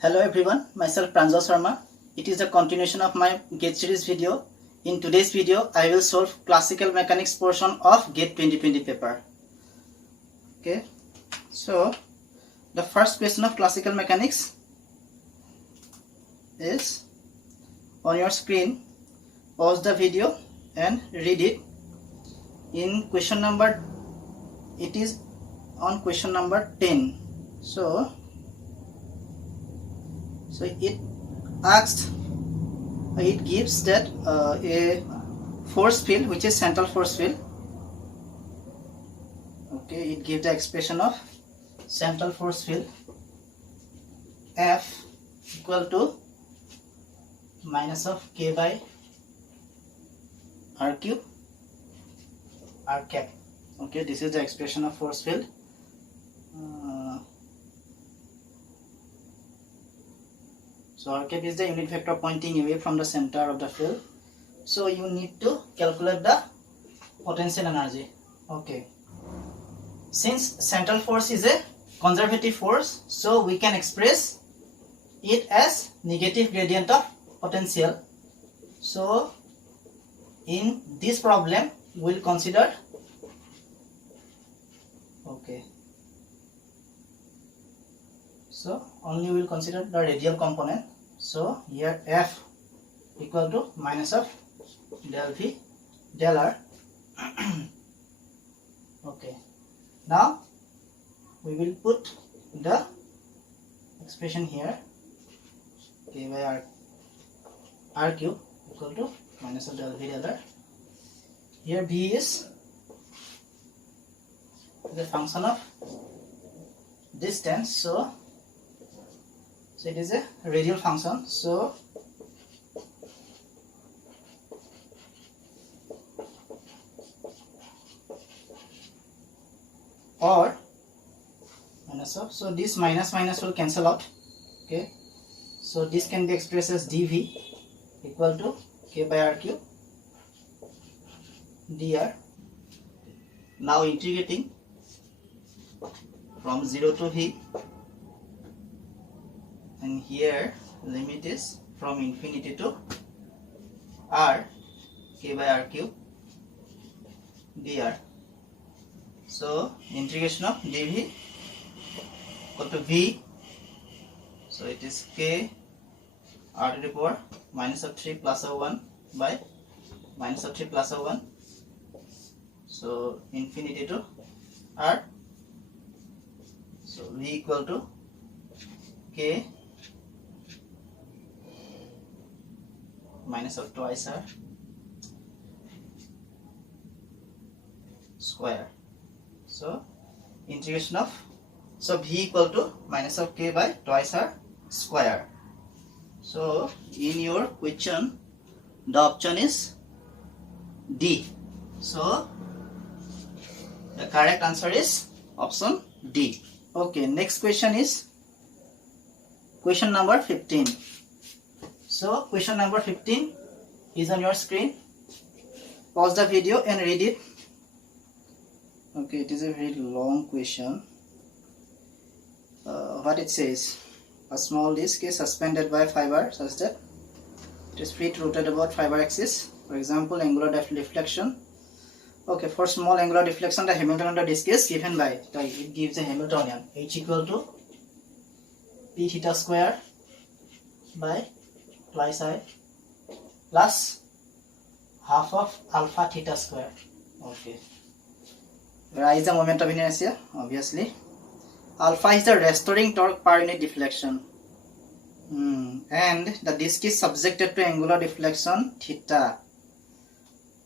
Hello everyone, myself Pranjal Sharma. It is a continuation of my GATE series video. In today's video, I will solve classical mechanics portion of GATE 2020 paper. Okay, so the first question of classical mechanics is on your screen. Pause the video and read it. In question number, it is on question number 10. So it asks, it gives that a force field which is central force field. Okay, it gives the expression of central force field F equal to minus of K by R cube R cap. Okay, this is the expression of force field. So R cap is the unit vector pointing away from the center of the field. So you need to calculate the potential energy. Okay. Since central force is a conservative force, so we can express it as negative gradient of potential. So in this problem, we will consider so only we will consider the radial component. So here F equal to minus of del V del R. Okay. Now we will put the expression here, K by R cube equal to minus of del V del R. Here V is the function of distance, so it is a radial function. So or minus of, so this minus will cancel out. Okay, so this can be expressed as dV equal to K by R cube dr. Now integrating from 0 to V, and here limit is from infinity to R K by R cube dr. So integration of dV equal to V, so it is K R to the power minus of 3 plus of 1 by minus of 3 plus of 1, so infinity to R. So V equal to K minus of twice R square. So integration of, so V equal to minus of K by twice R square. So in your question the option is D. So the correct answer is option D. Okay, next question is question number 15. So question number 15 is on your screen. Pause the video and read it. Okay, it is a very long question. What it says: a small disc is suspended by fiber such that it is free to rotate about fiber axis. For example, angular deflection. Okay, for small angular deflection, the Hamiltonian of the disc is given by, it gives a Hamiltonian H equal to P theta square by twice I plus half of alpha theta square. Okay. Where I is the moment of inertia, obviously. Alpha is the restoring torque per unit deflection. And the disc is subjected to angular deflection theta.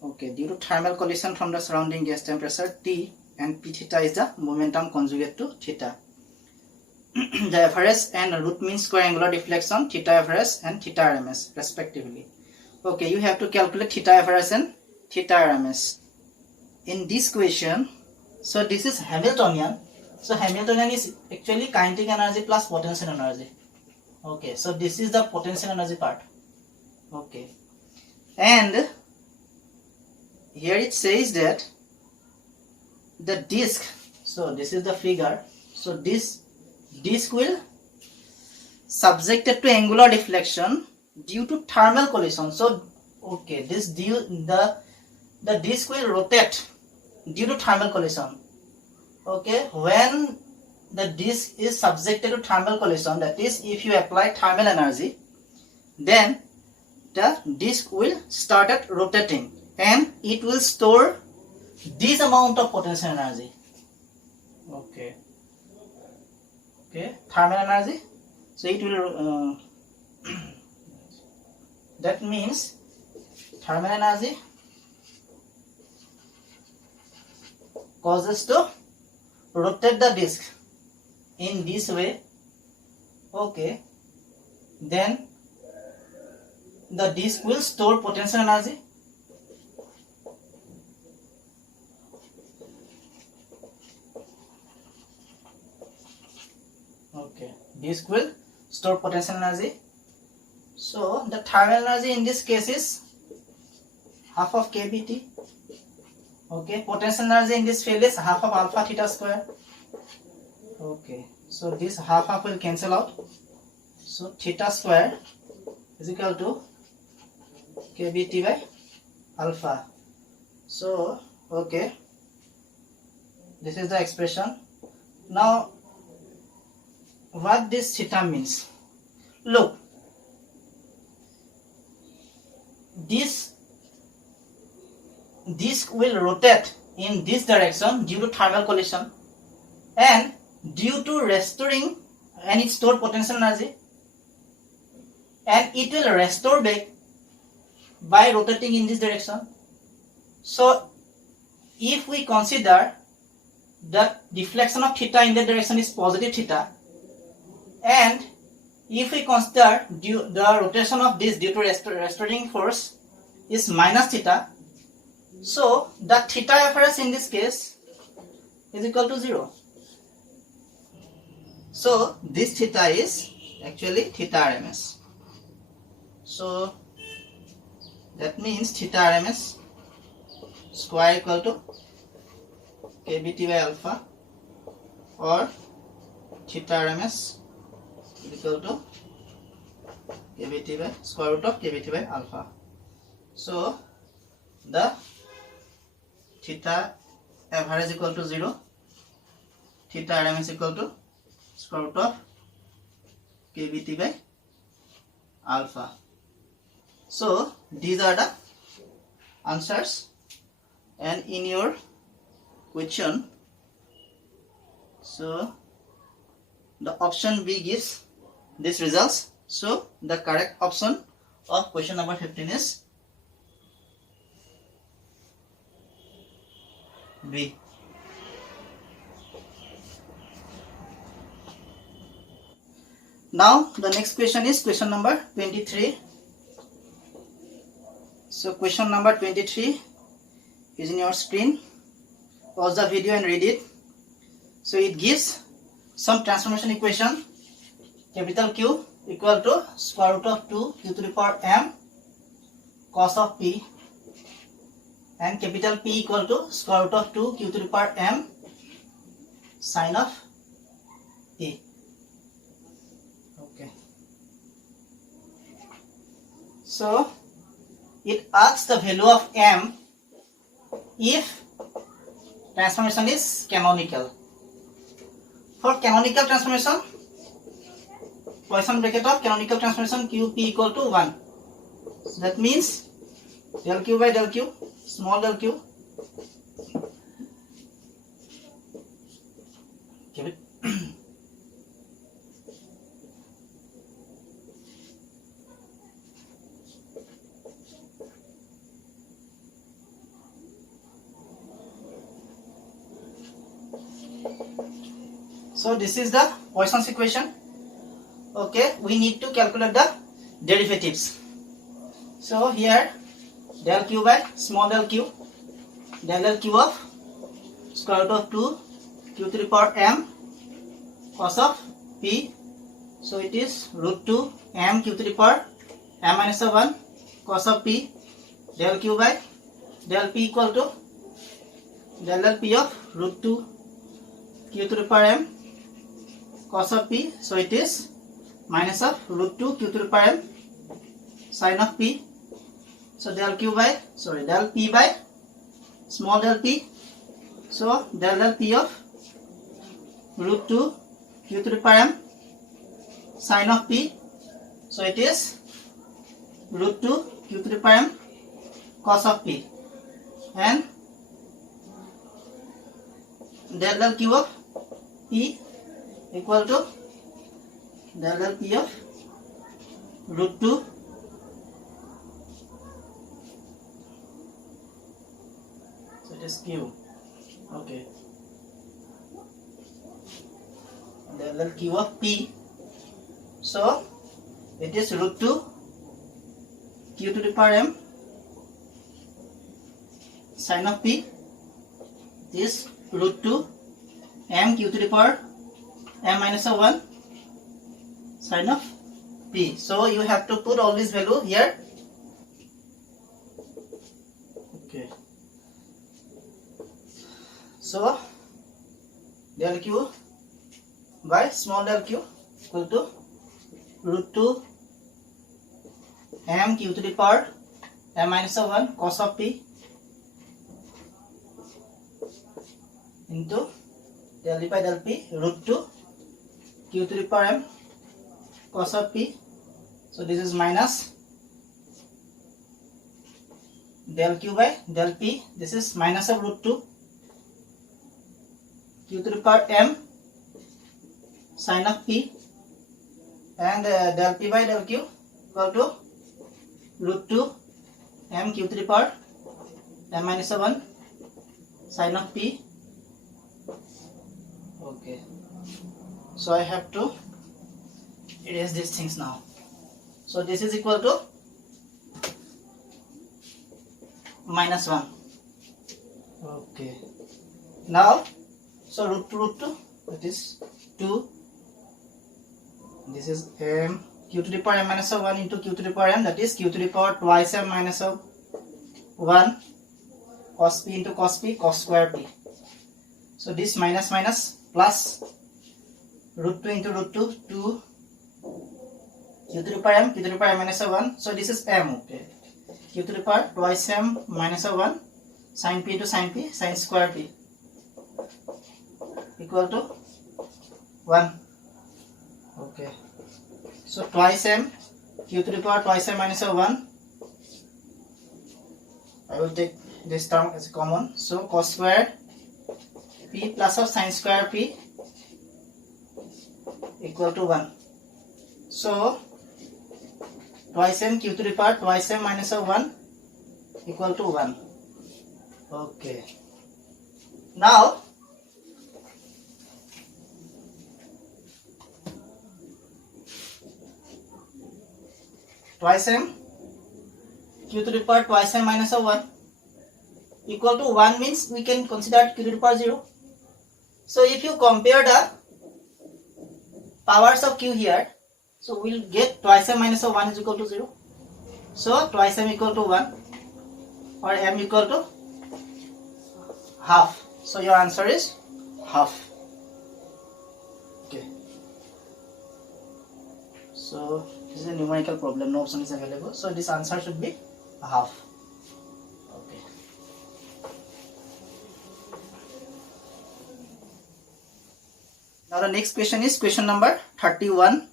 Okay, due to thermal collision from the surrounding gas temperature T, and P theta is the momentum conjugate to theta. The FRS and root mean square angular deflection, theta FRS and theta RMS respectively. Okay, you have to calculate theta FRS and theta RMS. In this question, so this is Hamiltonian. So Hamiltonian is actually kinetic energy plus potential energy. Okay, so this is the potential energy part. Okay, and here it says that the disk, so this is the figure, so this disk will subjected to angular deflection due to thermal collision. So okay, the disk will rotate due to thermal collision. Okay, when the disk is subjected to thermal collision, that is, if you apply thermal energy, then the disk will start rotating and it will store this amount of potential energy. Okay, thermal energy. So it will that means thermal energy causes to rotate the disk in this way. Okay, then the disk will store potential energy. Okay, disk will store potential energy. So the thermal energy in this case is half of kBt. Okay, potential energy in this field is half of alpha theta square. Okay, so this half will cancel out. So theta square is equal to kBt by alpha. So okay, this is the expression. Now what this theta means? Look, this disk will rotate in this direction due to thermal collision, and due to restoring and it stored potential energy, and it will restore back by rotating in this direction. So if we consider the deflection of theta in that direction is positive theta, and if we consider the rotation of this due to restoring force is minus theta, so the theta FRS in this case is equal to 0. So this theta is actually theta RMS. So that means theta RMS square equal to kBt by alpha, or theta RMS equal to kBt by square root of kBt by alpha. So the theta average equal to 0, theta RMS equal to square root of kBt by alpha. So these are the answers, and in your question, so the option B gives these results. So the correct option of question number 15 is B. Now the next question is question number 23. So question number 23 is in your screen. Pause the video and read it. So it gives some transformation equation. Capital Q equal to square root of 2 q to the power m cos of p, and capital P equal to square root of 2 q to the power m sin of p. Okay. So it asks the value of m if transformation is canonical. For canonical transformation, Poisson bracket of canonical transformation QP equal to 1. So that means del Q by del Q, small del Q. Give it. So this is the Poisson's equation. Okay, we need to calculate the derivatives. So here del Q by small del Q, del Q of square root of 2 q to the power m cos of p. So it is root 2 m q to the power m minus 1 cos of p, del Q by del P equal to del P of root 2 q to the power m cos of p. So it is minus of root 2 q to the power m sine of p. So del q by, sorry, del p by small del p. So del p of root 2 q to the power m sine of p. So it is root 2 q to the power m cos of p, and del q of p equal to del p of root 2 so it is q. Okay, del q of p, so it is root 2 q to the power m sine of p. This root 2 m q to the power m minus 1 sine of p. So you have to put all this value here. Okay, so del q by small del q equal to root 2 m q to the power m minus 1 cos of p into del by del p root 2 q to the power m cos of p. So this is minus del q by del p. This is minus of root 2 q to the power m sine of p, and del p by del q equal to root 2 m q to the power m minus 1 sine of p. Okay, so I have to erase these things now. So this is equal to minus 1. Okay, now so root 2 that is 2. This is m q to the power m minus 1 into q to the power m, that is q to the power twice m minus 1 cos p into cos p cos square p. So this minus minus plus root 2 into root 2 2 q to the power m, q to the power m minus 1. So this is m. Okay, q to the power twice m minus 1 sin p into sin p sin square p equal to 1. Okay, so twice m q to the power twice m minus 1. I will take this term as common. So cos square p plus of sin square p equal to 1. So twice m q to the power twice m minus 1 equal to 1. Okay, now twice m q to the power twice m minus 1 equal to 1 means we can consider q to the power 0. So if you compare the powers of q here, so we'll get twice m minus 1 is equal to 0. So twice m equal to 1 or m equal to half. So your answer is half. Okay, so this is a numerical problem, no option is available. So this answer should be half. Okay, now the next question is question number 31.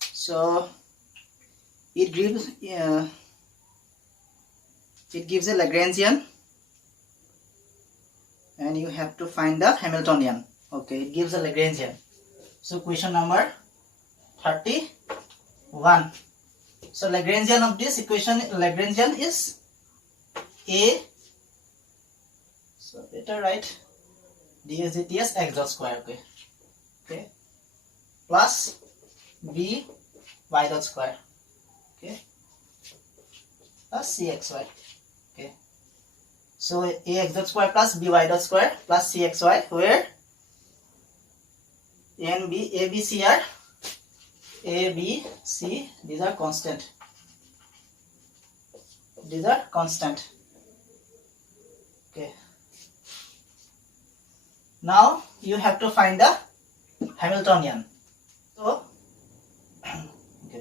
So it gives a Lagrangian and you have to find the Hamiltonian. Okay, it gives a Lagrangian. So question number 31. So Lagrangian of this equation, Lagrangian is a, so better write ds ds x dot square. Okay, okay, plus b y dot square. Okay, plus cxy. Okay, so ax dot square plus by dot square plus cxy, where a and b, a, b, c are a, b, c, these are constant. These are constant. Okay. Now you have to find the Hamiltonian. So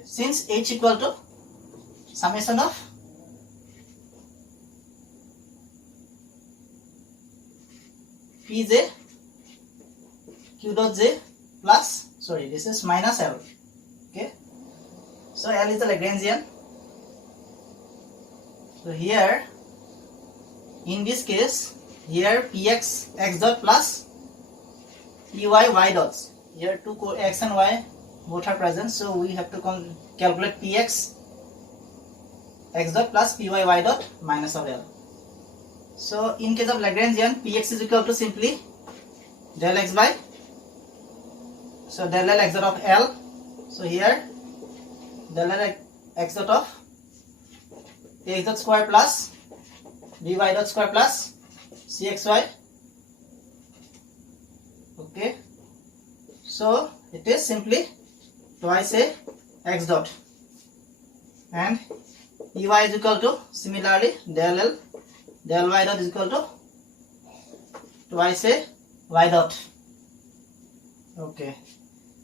since h equal to summation of pj q dot j plus, sorry, this is minus L. Okay, so L is the Lagrangian. So here in this case, here px x dot plus py y dots, here two x and y both are present, so we have to calculate px x dot plus py y dot minus of L. So in case of Lagrangian, px is equal to simply del x by, so del L x dot of L. So here del L x dot of x dot square plus dy dot square plus cxy. Okay, so it is simply twice a x dot, and ey is equal to similarly del L del y dot is equal to twice a y dot. Okay,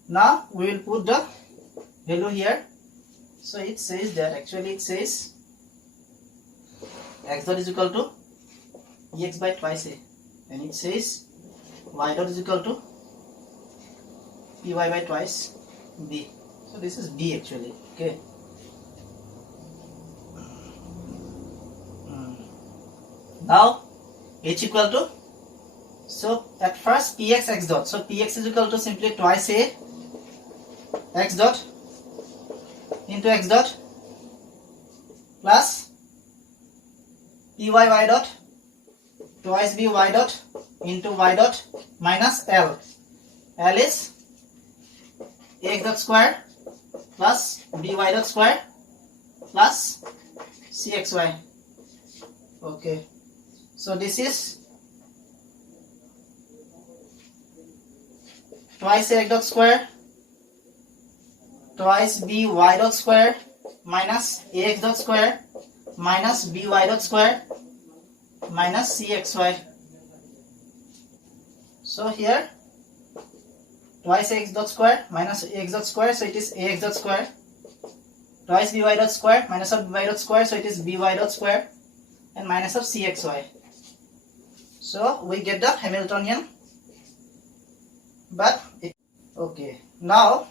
now we will put the value here. So it says that, actually it says x dot is equal to ex by twice a, and it says y dot is equal to py by twice b. So this is b actually. Okay, now h equal to, so at first px x dot, so px is equal to simply twice a x dot into x dot plus py y dot twice b y dot into y dot minus L. L is x dot square plus by dot square plus cxy. Okay, so this is twice x dot square twice by dot square minus ax dot square minus by dot square minus cxy. So here twice x dot square minus x dot square, so it is ax dot square, twice by dot square minus of by dot square, so it is by dot square, and minus of cxy. So we get the Hamiltonian, but it, okay, now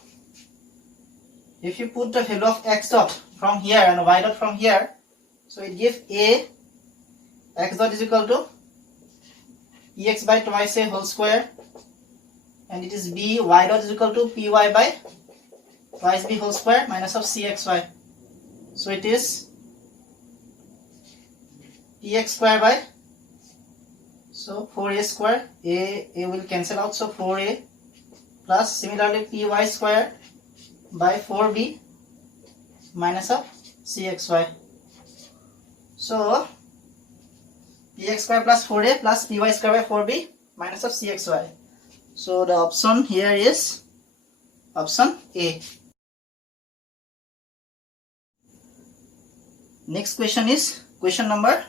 if you put the value of x dot from here and y dot from here, so it gives a x dot is equal to ex by twice a whole square, and it is b y dot is equal to py by twice b whole square minus of cxy. So it is px square by, so 4a square, a will cancel out, so 4a plus similarly py square by 4b minus of cxy. So px square plus 4a plus py square by 4b minus of cxy. So the option here is option A. Next question is question number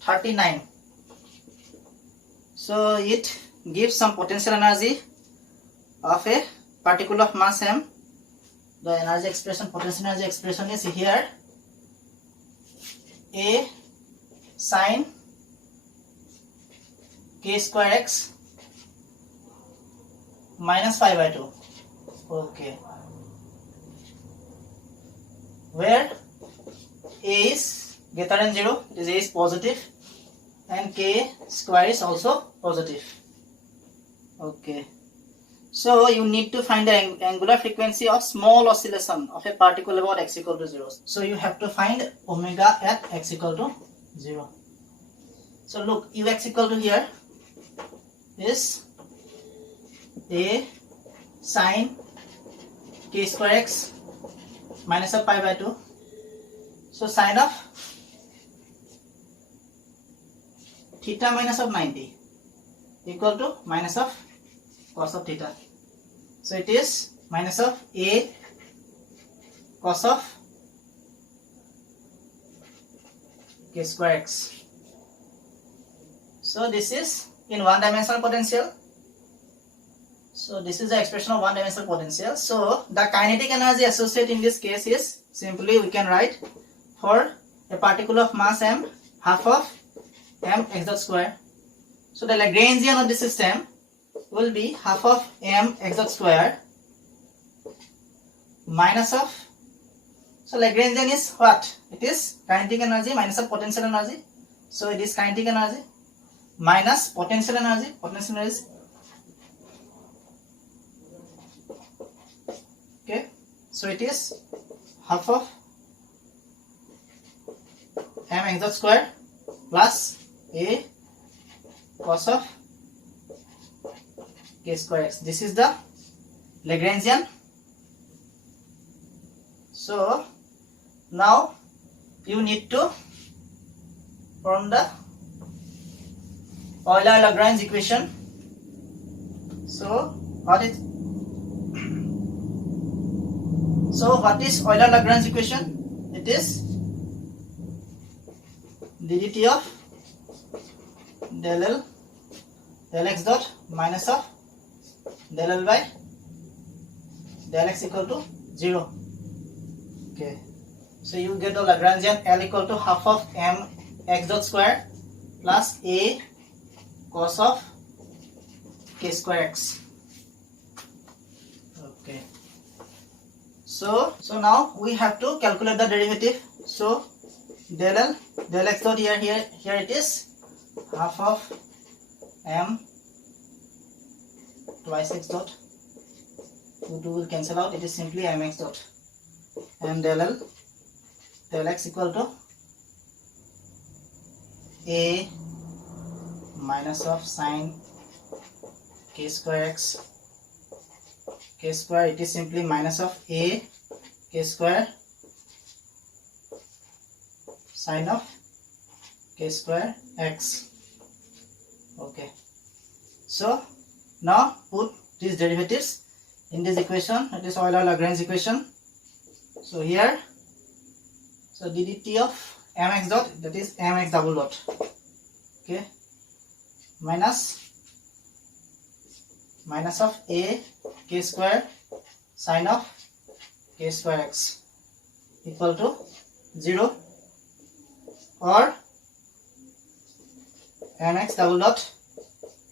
39. So it gives some potential energy of a particle of mass m. The energy expression, potential energy expression is here a sine k square x minus pi by 2. Okay, where a is greater than 0, it is a is positive and k square is also positive. Okay, so you need to find the angular frequency of small oscillation of a particle about x equal to 0. So you have to find omega at x equal to 0. So look, ux equal to here is a sine k square x minus of pi by 2. So sine of theta minus of 90 equal to minus of cos of theta. So it is minus of a cos of k square x. So this is in one dimensional potential. So this is the expression of one-dimensional potential. So the kinetic energy associated in this case is simply we can write for a particle of mass m, half of m x dot square. So the Lagrangian of the system will be half of m x dot square minus of, so Lagrangian is what? It is kinetic energy minus of potential energy. So it is kinetic energy minus potential energy. Potential energy. Okay. So it is half of m x dot square plus a cos of k square x. This is the Lagrangian. So now you need to form the Euler-Lagrange equation. So what is Euler-Lagrange equation? It is ddt of del L del x dot minus of del L by del x equal to 0. Okay, so you get the Lagrangian L equal to half of m x dot square plus a cos of k square x. Okay, so now we have to calculate the derivative. So del L del x dot here it is half of m twice x dot. 2 will cancel out. It is simply mx dot. And del L del x equal to a minus of sine k square x. K square, it is simply minus of a k square sine of k square x. Okay, so now put these derivatives in this equation. It is Euler-Lagrange equation. So here, so ddt of mx dot, that is mx double dot, okay, minus of a k square sine of k square x equal to 0, or mx double dot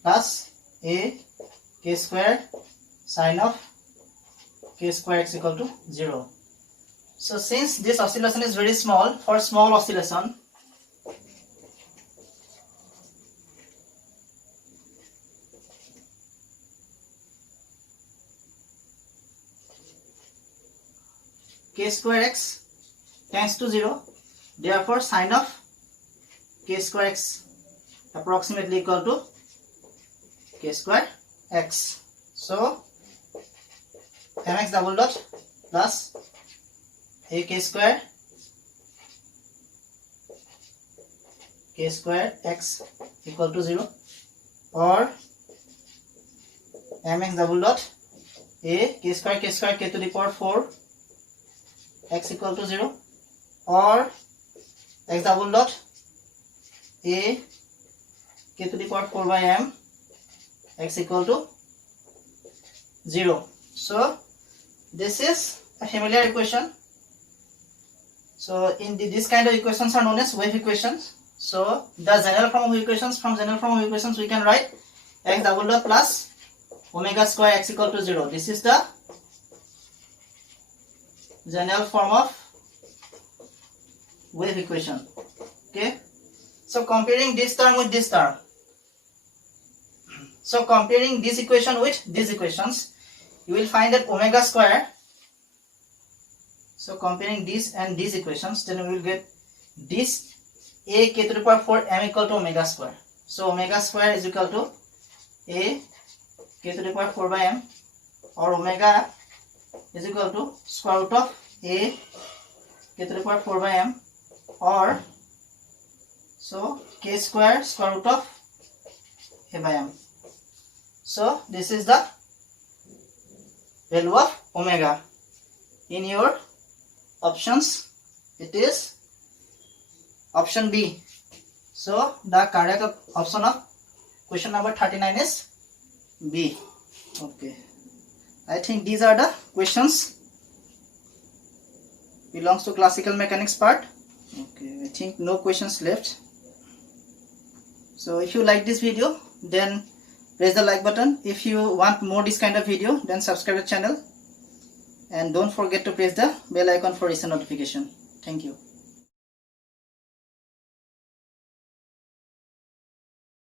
plus a k square sine of k square x equal to 0. So since this oscillation is very small, for small oscillation, k square x tends to 0, therefore sine of k square x approximately equal to k square x. So mx double dot plus a k square x equal to 0, or mx double dot a k square k to the power 4 x equal to 0, or x double dot a k to the power 4 by m x equal to 0. So this is a familiar equation. So in this kind of equations are known as wave equations. So the general form of equations, from general form of equations we can write x double dot plus omega square x equal to 0. This is the general form of wave equation. Okay, so comparing this term with this term, so comparing this equation with these equations, you will find that omega square, so comparing this and these equations, then we will get this a k to the power 4 m equal to omega square. So omega square is equal to a k to the power 4 by m, or omega is equal to square root of a k to the power 4 by m, or so k square square root of a by m. So this is the value of omega. In your options, it is option B. So the correct option of question number 39 is B. Okay, I think these are the questions belongs to classical mechanics part. Okay, I think no questions left. So if you like this video, then press the like button. If you want more this kind of video, then subscribe to the channel, and don't forget to press the bell icon for recent notification. Thank you.